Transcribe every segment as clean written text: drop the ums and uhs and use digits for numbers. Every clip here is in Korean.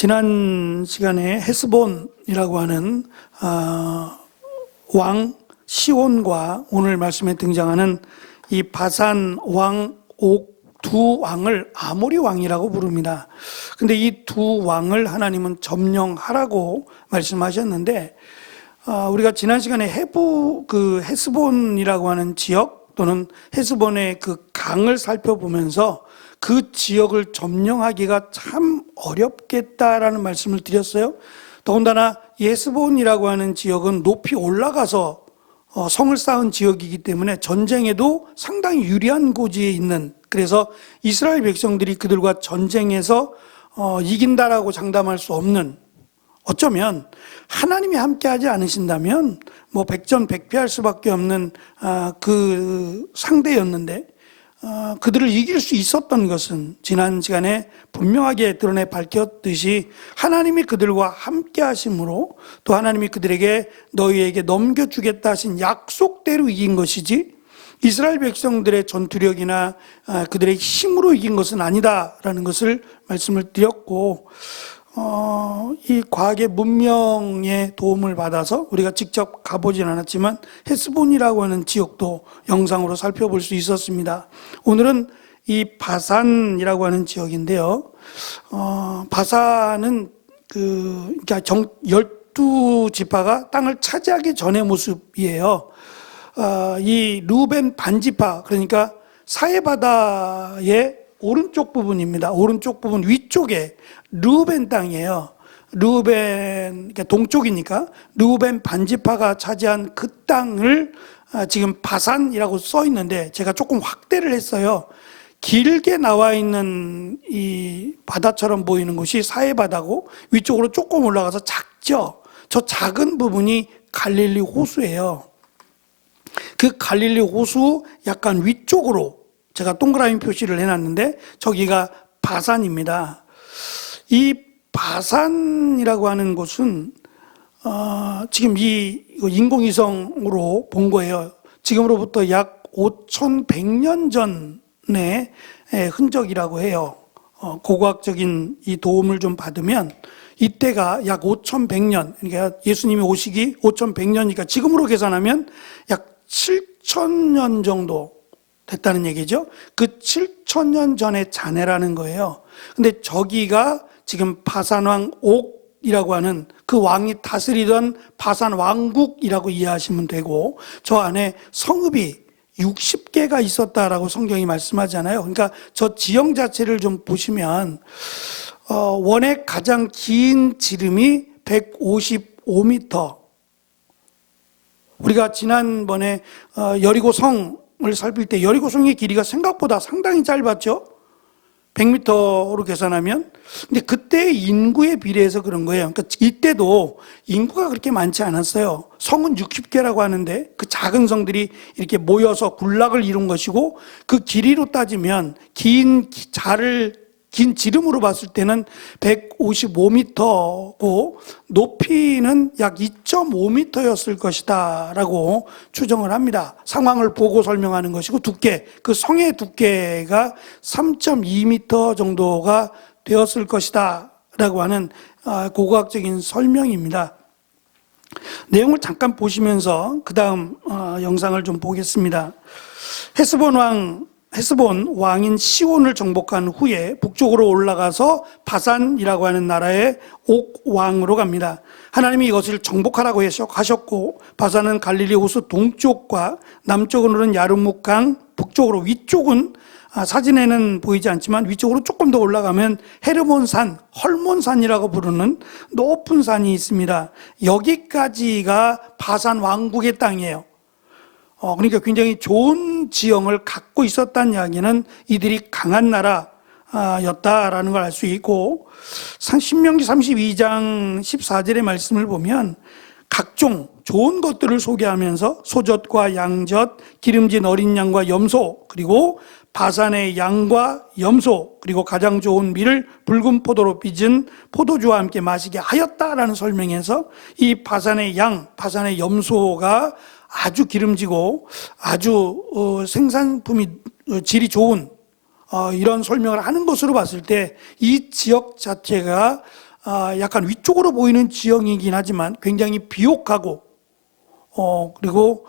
지난 시간에 헤스본이라고 하는 왕 시온과 오늘 말씀에 등장하는 이 바산 왕 옥 두 왕을 아모리 왕이라고 부릅니다. 근데 이 두 왕을 하나님은 점령하라고 말씀하셨는데, 우리가 지난 시간에 헤스본이라고 하는 지역 또는 헤스본의 그 강을 살펴보면서 그 지역을 점령하기가 참 어렵겠다라는 말씀을 드렸어요. 더군다나 이 헤스본이라고 하는 지역은 높이 올라가서 성을 쌓은 지역이기 때문에 전쟁에도 상당히 유리한 고지에 있는, 그래서 이스라엘 백성들이 그들과 전쟁에서 이긴다라고 장담할 수 없는, 어쩌면 하나님이 함께하지 않으신다면 뭐 백전백패할 수밖에 없는 그 상대였는데, 그들을 이길 수 있었던 것은 지난 시간에 분명하게 드러내 밝혔듯이 하나님이 그들과 함께 하심으로, 또 하나님이 그들에게 너희에게 넘겨주겠다 하신 약속대로 이긴 것이지 이스라엘 백성들의 전투력이나 그들의 힘으로 이긴 것은 아니다라는 것을 말씀을 드렸고, 이 과학의 문명의 도움을 받아서 우리가 직접 가보진 않았지만 헤스본이라고 하는 지역도 영상으로 살펴볼 수 있었습니다. 오늘은 이 바산이라고 하는 지역인데요. 바산은 그러니까 12지파가 땅을 차지하기 전의 모습이에요. 이 루벤 반지파, 그러니까 사해바다의 오른쪽 부분입니다. 오른쪽 부분 위쪽에 르우벤 땅이에요. 르우벤, 그러니까 동쪽이니까 르우벤 반지파가 차지한 그 땅을 지금 바산이라고 써 있는데, 제가 조금 확대를 했어요. 길게 나와 있는 이 바다처럼 보이는 곳이 사해바다고, 위쪽으로 조금 올라가서 작죠. 저 작은 부분이 갈릴리 호수예요. 그 갈릴리 호수 약간 위쪽으로 제가 동그라미 표시를 해놨는데 저기가 바산입니다. 이 바산이라고 하는 곳은 지금 이거 인공위성으로 본 거예요. 지금으로부터 약 5100년 전의 흔적이라고 해요. 고고학적인 이 도움을 좀 받으면 이때가 약 5100년, 그러니까 예수님이 오시기 5100년이니까 지금으로 계산하면 약 7000년 정도 됐다는 얘기죠. 그 7000년 전의 잔해라는 거예요. 근데 저기가 지금 바산왕 옥이라고 하는 그 왕이 다스리던 바산 왕국이라고 이해하시면 되고, 저 안에 성읍이 60개가 있었다라고 성경이 말씀하잖아요. 그러니까 저 지형 자체를 좀 보시면 원의 가장 긴 지름이 155m. 우리가 지난번에 여리고성을 살필 때 여리고성의 길이가 생각보다 상당히 짧았죠. 100m로 계산하면. 근데 그때 인구에 비례해서 그런 거예요. 그러니까 이때도 인구가 그렇게 많지 않았어요. 성은 60개라고 하는데 그 작은 성들이 이렇게 모여서 군락을 이룬 것이고, 그 길이로 따지면 긴 지름으로 봤을 때는 155m고 높이는 약 2.5m였을 것이다 라고 추정을 합니다. 상황을 보고 설명하는 것이고, 두께, 그 성의 두께가 3.2m 정도가 되었을 것이다 라고 하는 고고학적인 설명입니다. 내용을 잠깐 보시면서 그 다음 영상을 좀 보겠습니다. 헤스본 왕인 시온을 정복한 후에 북쪽으로 올라가서 바산이라고 하는 나라의 옥 왕으로 갑니다. 하나님이 이것을 정복하라고 하셨고, 바산은 갈릴리 호수 동쪽과 남쪽으로는 야르묵강, 북쪽으로, 위쪽은 사진에는 보이지 않지만 위쪽으로 조금 더 올라가면 헤르몬산, 헐몬산이라고 부르는 높은 산이 있습니다. 여기까지가 바산 왕국의 땅이에요. 그러니까 굉장히 좋은 지형을 갖고 있었다는 이야기는 이들이 강한 나라였다라는 걸 알 수 있고, 신명기 32장 14절의 말씀을 보면 각종 좋은 것들을 소개하면서 소젖과 양젖, 기름진 어린 양과 염소, 그리고 바산의 양과 염소, 그리고 가장 좋은 밀을 붉은 포도로 빚은 포도주와 함께 마시게 하였다라는 설명에서 이 바산의 양, 바산의 염소가 아주 기름지고 아주 생산품이 질이 좋은 이런 설명을 하는 것으로 봤을 때 이 지역 자체가 약간 위쪽으로 보이는 지형이긴 하지만 굉장히 비옥하고 그리고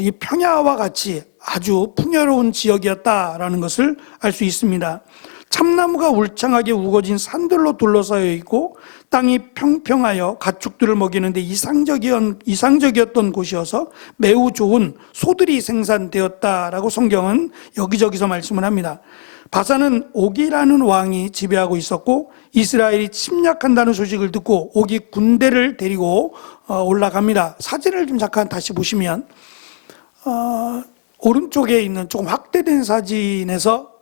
이 평야와 같이 아주 풍요로운 지역이었다라는 것을 알 수 있습니다. 참나무가 울창하게 우거진 산들로 둘러싸여 있고 땅이 평평하여 가축들을 먹이는데 이상적이었던 곳이어서 매우 좋은 소들이 생산되었다라고 성경은 여기저기서 말씀을 합니다. 바산은 옥이라는 왕이 지배하고 있었고 이스라엘이 침략한다는 소식을 듣고 옥이 군대를 데리고 올라갑니다. 사진을 좀 잠깐 다시 보시면 오른쪽에 있는 조금 확대된 사진에서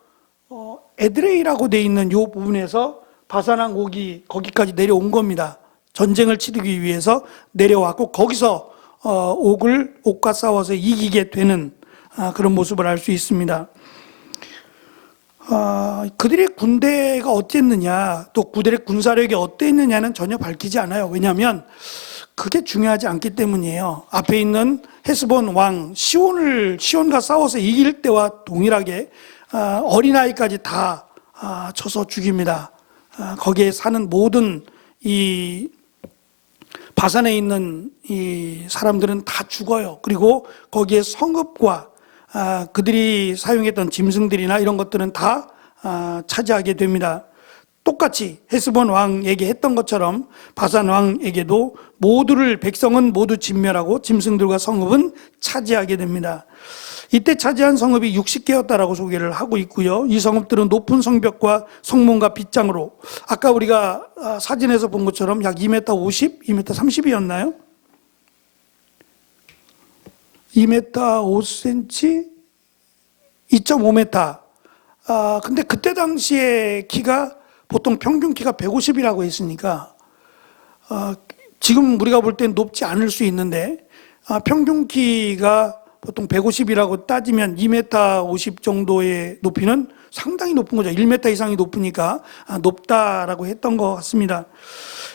에드레이라고 되어 있는 이 부분에서 바산왕 옥이 거기까지 내려온 겁니다. 전쟁을 치르기 위해서 내려왔고 거기서 옥과 싸워서 이기게 되는 그런 모습을 알 수 있습니다. 그들의 군대가 어땠느냐, 또 그들의 군사력이 어땠느냐는 전혀 밝히지 않아요. 왜냐하면 그게 중요하지 않기 때문이에요. 앞에 있는 헤스본 왕 시온과 싸워서 이길 때와 동일하게 어린아이까지 다 쳐서 죽입니다. 거기에 사는 모든 이 바산에 있는 이 사람들은 다 죽어요. 그리고 거기에 성읍과 그들이 사용했던 짐승들이나 이런 것들은 다 차지하게 됩니다. 똑같이 헤스본 왕에게 했던 것처럼 바산 왕에게도 백성은 모두 진멸하고 짐승들과 성읍은 차지하게 됩니다. 이때 차지한 성읍이 60개였다라고 소개를 하고 있고요. 이 성읍들은 높은 성벽과 성문과 빗장으로 아까 우리가 사진에서 본 것처럼 약 2m 50, 2m 30이었나요? 2m 5cm, 2.5m. 근데 그때 당시에 키가 보통 평균 키가 150이라고 했으니까 지금 우리가 볼 땐 높지 않을 수 있는데 평균 키가 보통 150이라고 따지면 2m 50 정도의 높이는 상당히 높은 거죠. 1m 이상이 높으니까 높다라고 했던 것 같습니다.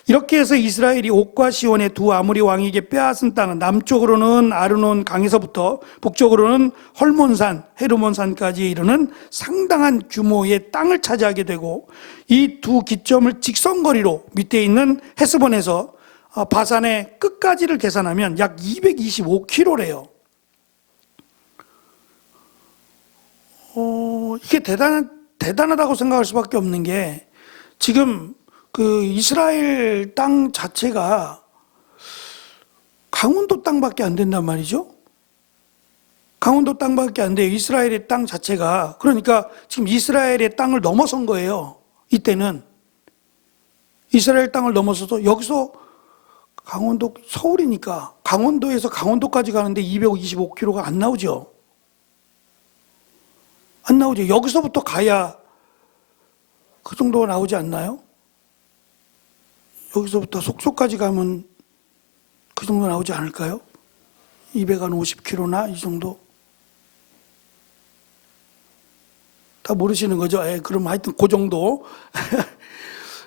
이렇게 해서 이스라엘이 옥과 시온의 두 아모리 왕에게 빼앗은 땅은 남쪽으로는 아르논 강에서부터 북쪽으로는 헐몬산, 헤르몬산까지 이르는 상당한 규모의 땅을 차지하게 되고 이 두 기점을 직선거리로 밑에 있는 헤스본에서 바산의 끝까지를 계산하면 약 225km래요. 이게 대단하다고 생각할 수밖에 없는 게 지금 그 이스라엘 땅 자체가 강원도 땅밖에 안 된단 말이죠. 강원도 땅밖에 안 돼요. 이스라엘의 땅 자체가. 그러니까 지금 이스라엘의 땅을 넘어선 거예요. 이때는 이스라엘 땅을 넘어서서 여기서 강원도 서울이니까 강원도에서 강원도까지 가는데 225km가 안 나오죠. 안 나오죠. 여기서부터 가야 그 정도가 나오지 않나요? 여기서부터 속초까지 가면 그 정도 나오지 않을까요? 250km나 이 정도? 다 모르시는 거죠? 그럼 하여튼 그 정도.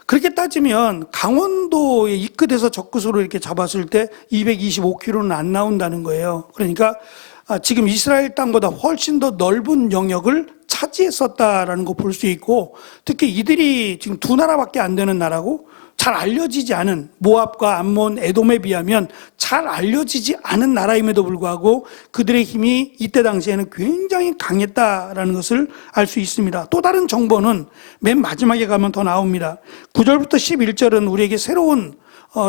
그렇게 따지면 강원도에 이 끝에서 저 끝으로 이렇게 잡았을 때 225km는 안 나온다는 거예요. 그러니까 지금 이스라엘 땅보다 훨씬 더 넓은 영역을 차지했었다라는 거 볼 수 있고, 특히 이들이 지금 두 나라밖에 안 되는 나라고 잘 알려지지 않은 모압과 암몬, 에돔에 비하면 잘 알려지지 않은 나라임에도 불구하고 그들의 힘이 이때 당시에는 굉장히 강했다라는 것을 알 수 있습니다. 또 다른 정보는 맨 마지막에 가면 더 나옵니다. 9절부터 11절은 우리에게 새로운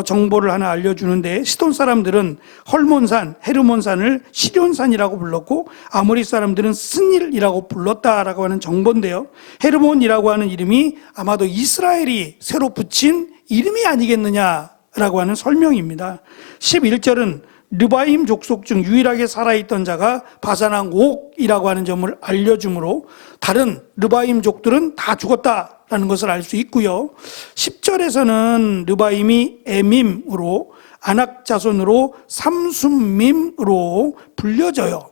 정보를 하나 알려주는데, 시돈 사람들은 헐몬산, 헤르몬산을 시돈산이라고 불렀고 아모리 사람들은 스닐이라고 불렀다라고 하는 정보인데요, 헤르몬이라고 하는 이름이 아마도 이스라엘이 새로 붙인 이름이 아니겠느냐라고 하는 설명입니다. 11절은 르바임 족속 중 유일하게 살아있던 자가 바산왕 옥이라고 하는 점을 알려주므로 다른 르바임족들은 다 죽었다라는 것을 알 수 있고요. 10절에서는 르바임이 에밈으로 아낙 자손으로 삼순밈으로 불려져요.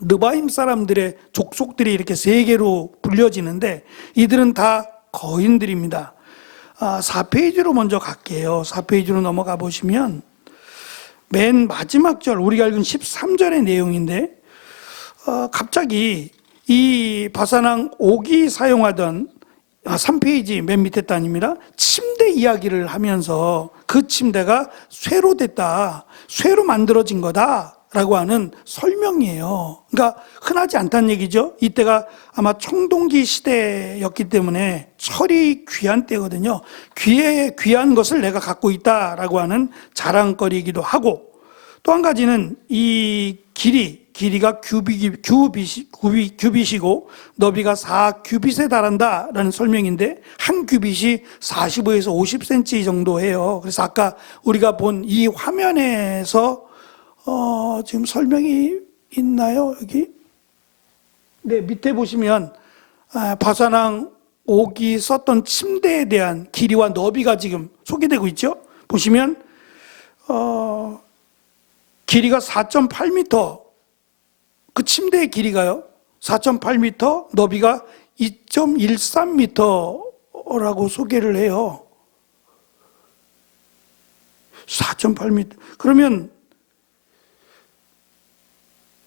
르바임 사람들의 족속들이 이렇게 세 개로 불려지는데 이들은 다 거인들입니다. 4페이지로 먼저 갈게요. 4페이지로 넘어가 보시면 맨 마지막 절, 우리가 읽은 13절의 내용인데 갑자기 이 바산왕 옥이 사용하던 3페이지 맨 밑에 단입니다. 침대 이야기를 하면서 그 침대가 쇠로 됐다, 쇠로 만들어진 거다라고 하는 설명이에요. 그러니까 흔하지 않다는 얘기죠. 이때가 아마 청동기 시대였기 때문에 철이 귀한 때거든요. 귀한 것을 내가 갖고 있다라고 하는 자랑거리이기도 하고, 또 한 가지는 이 길이가 규빗이고 너비가 4규빗에 달한다라는 설명인데, 한 규빗이 45에서 50cm 정도 해요. 그래서 아까 우리가 본 이 화면에서 지금 설명이 있나요? 여기? 네, 밑에 보시면 바사왕 옥이 썼던 침대에 대한 길이와 너비가 지금 소개되고 있죠. 보시면 길이가 4.8m, 그 침대의 길이가요 4.8m, 너비가 2.13m라고 소개를 해요. 4.8m. 그러면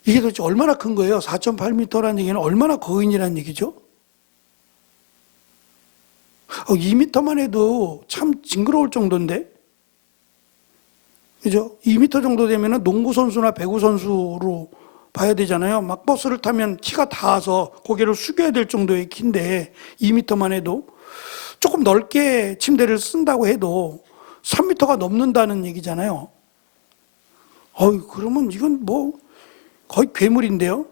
이게 도대체 얼마나 큰 거예요? 4.8m라는 얘기는 얼마나 거인이라는 얘기죠? 2m만 해도 참 징그러울 정도인데, 그죠? 2m 정도 되면은 농구 선수나 배구 선수로 봐야 되잖아요. 막 버스를 타면 키가 닿아서 고개를 숙여야 될 정도의 키인데 2m만 해도, 조금 넓게 침대를 쓴다고 해도 3m가 넘는다는 얘기잖아요. 그러면 이건 뭐 거의 괴물인데요.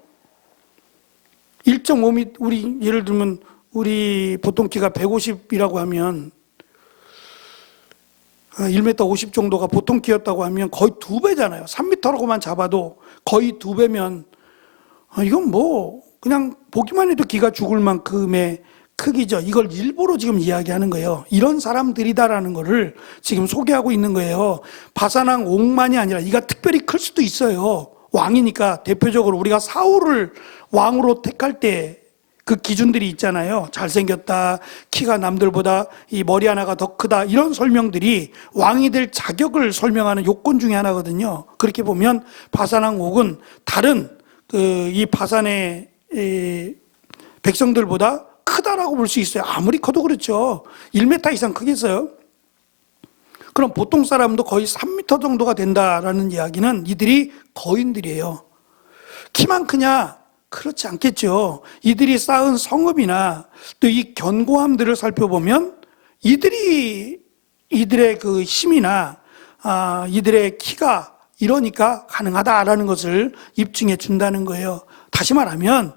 1.5m, 우리 예를 들면 우리 보통 키가 150이라고 하면 1m 50 정도가 보통 키였다고 하면 거의 2배잖아요. 3m라고만 잡아도 거의 2배면 이건 뭐 그냥 보기만 해도 기가 죽을 만큼의 크기죠. 이걸 일부러 지금 이야기하는 거예요. 이런 사람들이다라는 거를 지금 소개하고 있는 거예요. 바사왕 옥만이 아니라 이가 특별히 클 수도 있어요. 왕이니까. 대표적으로 우리가 사울을 왕으로 택할 때 그 기준들이 있잖아요. 잘생겼다, 키가 남들보다 이 머리 하나가 더 크다, 이런 설명들이 왕이 될 자격을 설명하는 요건 중에 하나거든요. 그렇게 보면 바사왕 옥은 다른 이 바산의 백성들보다 크다라고 볼 수 있어요. 아무리 커도 그렇죠. 1m 이상 크겠어요? 그럼 보통 사람도 거의 3m 정도가 된다라는 이야기는 이들이 거인들이에요. 키만 크냐? 그렇지 않겠죠. 이들이 쌓은 성읍이나 또 이 견고함들을 살펴보면 이들의 그 힘이나 이들의 키가 이러니까 가능하다라는 것을 입증해 준다는 거예요. 다시 말하면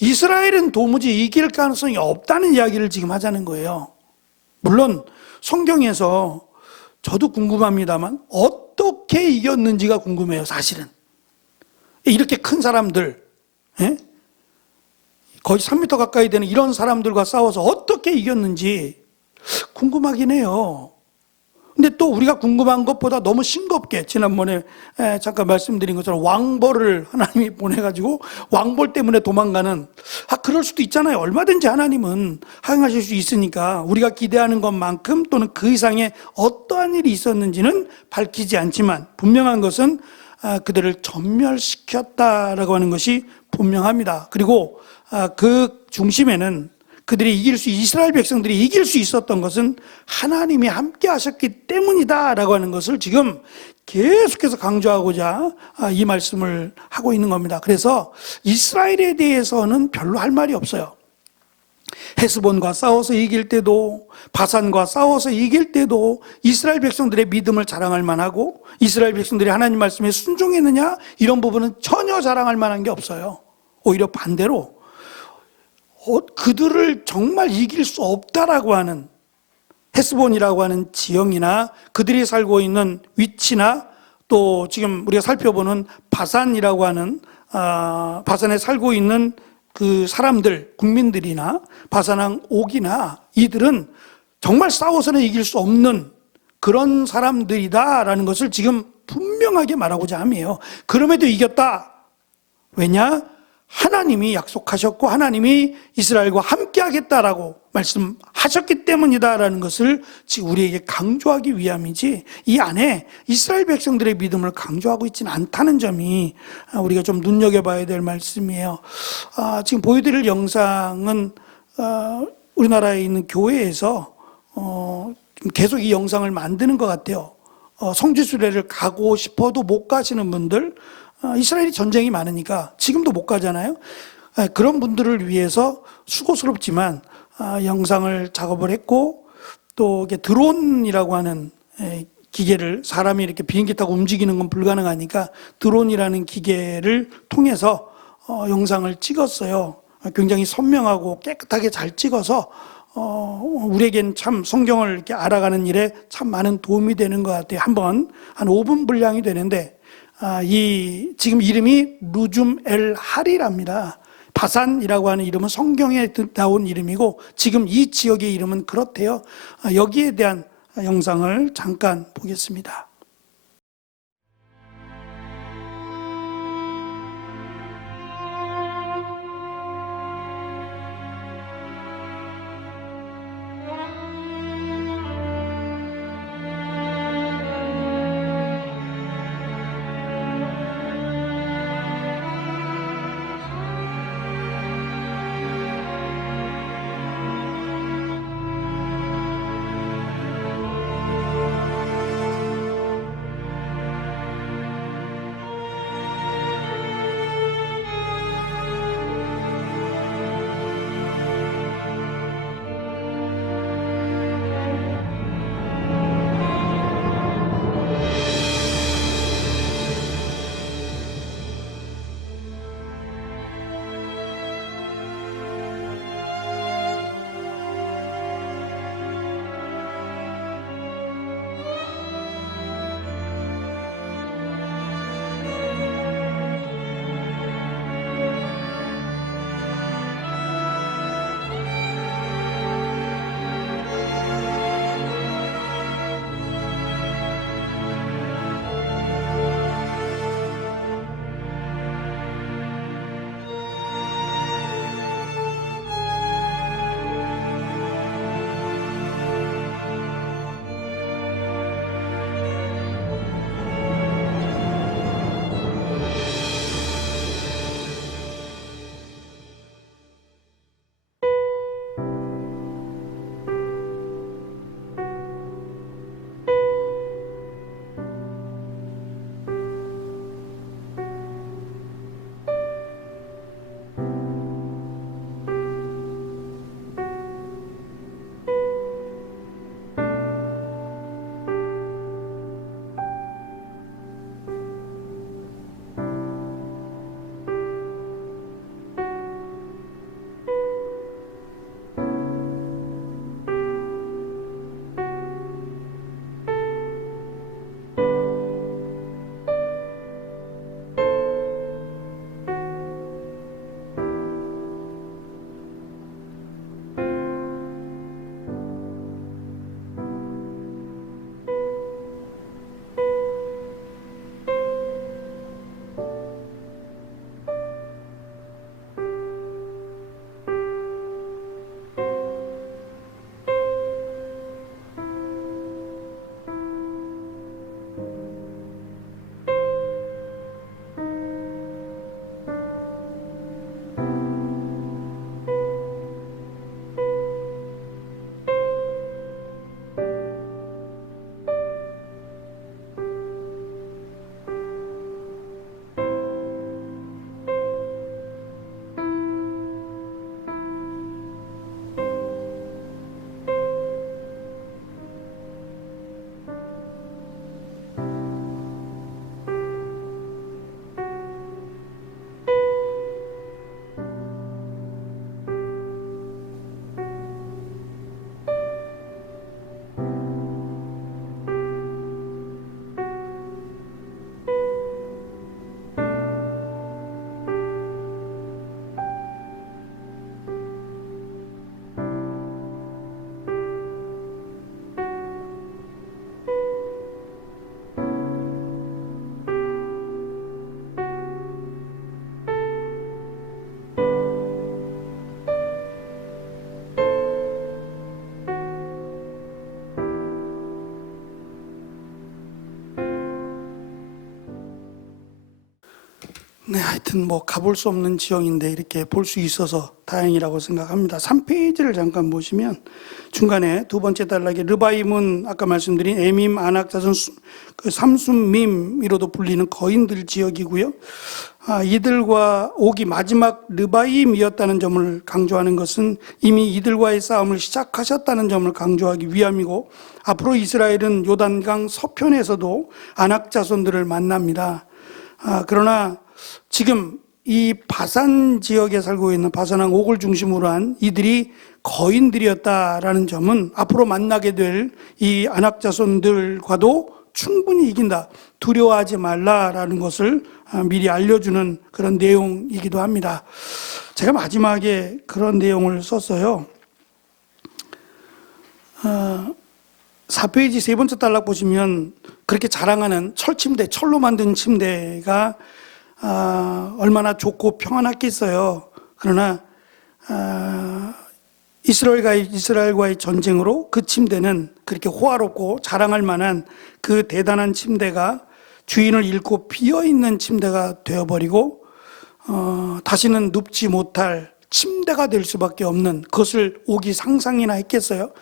이스라엘은 도무지 이길 가능성이 없다는 이야기를 지금 하자는 거예요. 물론 성경에서 저도 궁금합니다만 어떻게 이겼는지가 궁금해요. 사실은 이렇게 큰 사람들, 거의 3m 가까이 되는 이런 사람들과 싸워서 어떻게 이겼는지 궁금하긴 해요. 근데 또 우리가 궁금한 것보다 너무 싱겁게, 지난번에 잠깐 말씀드린 것처럼 왕벌을 하나님이 보내가지고 왕벌 때문에 도망가는, 그럴 수도 있잖아요. 얼마든지 하나님은 행하실 수 있으니까 우리가 기대하는 것만큼 또는 그 이상의 어떠한 일이 있었는지는 밝히지 않지만 분명한 것은 그들을 전멸시켰다라고 하는 것이 분명합니다. 그리고 그 중심에는 이스라엘 백성들이 이길 수 있었던 것은 하나님이 함께 하셨기 때문이다라고 하는 것을 지금 계속해서 강조하고자 이 말씀을 하고 있는 겁니다. 그래서 이스라엘에 대해서는 별로 할 말이 없어요. 헤스본과 싸워서 이길 때도, 바산과 싸워서 이길 때도 이스라엘 백성들의 믿음을 자랑할 만하고, 이스라엘 백성들이 하나님 말씀에 순종했느냐, 이런 부분은 전혀 자랑할 만한 게 없어요. 오히려 반대로 그들을 정말 이길 수 없다라고 하는, 헤스본이라고 하는 지형이나 그들이 살고 있는 위치나 또 지금 우리가 살펴보는 바산이라고 하는 바산에 살고 있는 그 사람들, 국민들이나 바산왕 옥이나, 이들은 정말 싸워서는 이길 수 없는 그런 사람들이다라는 것을 지금 분명하게 말하고자 함이에요. 그럼에도 이겼다. 왜냐? 하나님이 약속하셨고 하나님이 이스라엘과 함께 하겠다라고 말씀하셨기 때문이다라는 것을 지금 우리에게 강조하기 위함이지, 이 안에 이스라엘 백성들의 믿음을 강조하고 있지는 않다는 점이 우리가 좀 눈여겨봐야 될 말씀이에요. 지금 보여드릴 영상은 우리나라에 있는 교회에서 좀 계속 이 영상을 만드는 것 같아요. 성지순례를 가고 싶어도 못 가시는 분들, 이스라엘이 전쟁이 많으니까 지금도 못 가잖아요. 그런 분들을 위해서 수고스럽지만 영상을 작업을 했고, 또 이게 드론이라고 하는 기계를, 사람이 이렇게 비행기 타고 움직이는 건 불가능하니까 드론이라는 기계를 통해서 영상을 찍었어요. 굉장히 선명하고 깨끗하게 잘 찍어서 우리에겐 참 성경을 이렇게 알아가는 일에 참 많은 도움이 되는 것 같아요. 한번 한 5분 분량이 되는데, 이 지금 이름이 루줌 엘 하리랍니다. 바산이라고 하는 이름은 성경에 나온 이름이고 지금 이 지역의 이름은 그렇대요. 여기에 대한 영상을 잠깐 보겠습니다. 네, 하여튼 뭐 가볼 수 없는 지형인데 이렇게 볼 수 있어서 다행이라고 생각합니다. 3페이지를 잠깐 보시면 중간에 두 번째 단락에 르바임은 아까 말씀드린 에밈, 아낙, 자손, 그 삼순밈이로도 불리는 거인들 지역이고요. 이들과 옥이 마지막 르바임이었다는 점을 강조하는 것은 이미 이들과의 싸움을 시작하셨다는 점을 강조하기 위함이고, 앞으로 이스라엘은 요단강 서편에서도 아낙 자손들을 만납니다. 그러나 지금 이 바산 지역에 살고 있는 바산왕 옥을 중심으로 한 이들이 거인들이었다라는 점은 앞으로 만나게 될 이 아낙 자손들과도 충분히 이긴다, 두려워하지 말라라는 것을 미리 알려주는 그런 내용이기도 합니다. 제가 마지막에 그런 내용을 썼어요. 4페이지 세 번째 단락 보시면 그렇게 자랑하는 철침대, 철로 만든 침대가 얼마나 좋고 평안했겠어요. 그러나 이스라엘과의 전쟁으로 그 침대는 그렇게 호화롭고 자랑할 만한 그 대단한 침대가 주인을 잃고 비어있는 침대가 되어버리고 다시는 눕지 못할 침대가 될 수밖에 없는, 그것을 옥이 상상이나 했겠어요?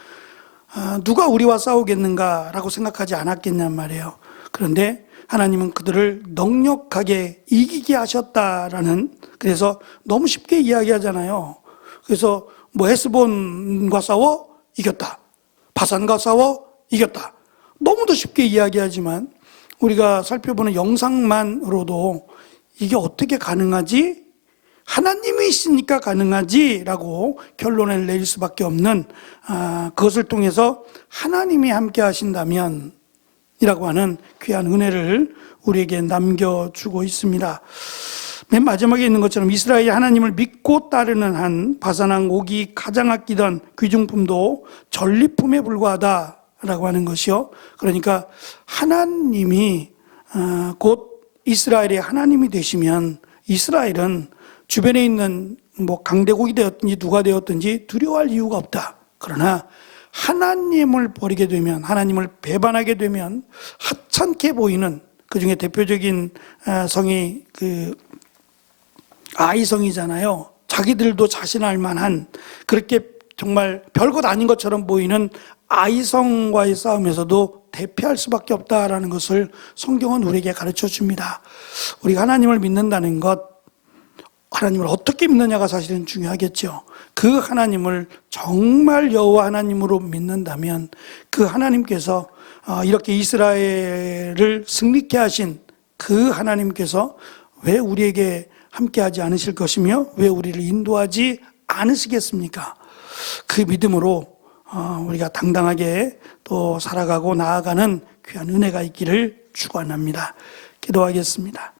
누가 우리와 싸우겠는가라고 생각하지 않았겠냔 말이에요. 그런데 하나님은 그들을 넉넉하게 이기게 하셨다라는, 그래서 너무 쉽게 이야기하잖아요. 그래서 뭐 헤스본과 싸워 이겼다, 바산과 싸워 이겼다, 너무도 쉽게 이야기하지만 우리가 살펴보는 영상만으로도 이게 어떻게 가능하지? 하나님이 있으니까 가능하지라고 결론을 내릴 수밖에 없는, 그것을 통해서 하나님이 함께 하신다면 이라고 하는 귀한 은혜를 우리에게 남겨주고 있습니다. 맨 마지막에 있는 것처럼 이스라엘이 하나님을 믿고 따르는 한 바산왕 옥이 가장 아끼던 귀중품도 전리품에 불과하다라고 하는 것이요. 그러니까 하나님이 곧 이스라엘의 하나님이 되시면 이스라엘은 주변에 있는 뭐 강대국이 되었든지 누가 되었든지 두려워할 이유가 없다. 그러나 하나님을 버리게 되면, 하나님을 배반하게 되면 하찮게 보이는, 그 중에 대표적인 성이 그 아이성이잖아요. 자기들도 자신할 만한, 그렇게 정말 별것 아닌 것처럼 보이는 아이성과의 싸움에서도 대피할 수밖에 없다라는 것을 성경은 우리에게 가르쳐 줍니다. 우리가 하나님을 믿는다는 것, 하나님을 어떻게 믿느냐가 사실은 중요하겠죠. 그 하나님을 정말 여호와 하나님으로 믿는다면 그 하나님께서 이렇게 이스라엘을 승리케 하신 그 하나님께서 왜 우리에게 함께하지 않으실 것이며 왜 우리를 인도하지 않으시겠습니까? 그 믿음으로 우리가 당당하게 또 살아가고 나아가는 귀한 은혜가 있기를 축원합니다. 기도하겠습니다.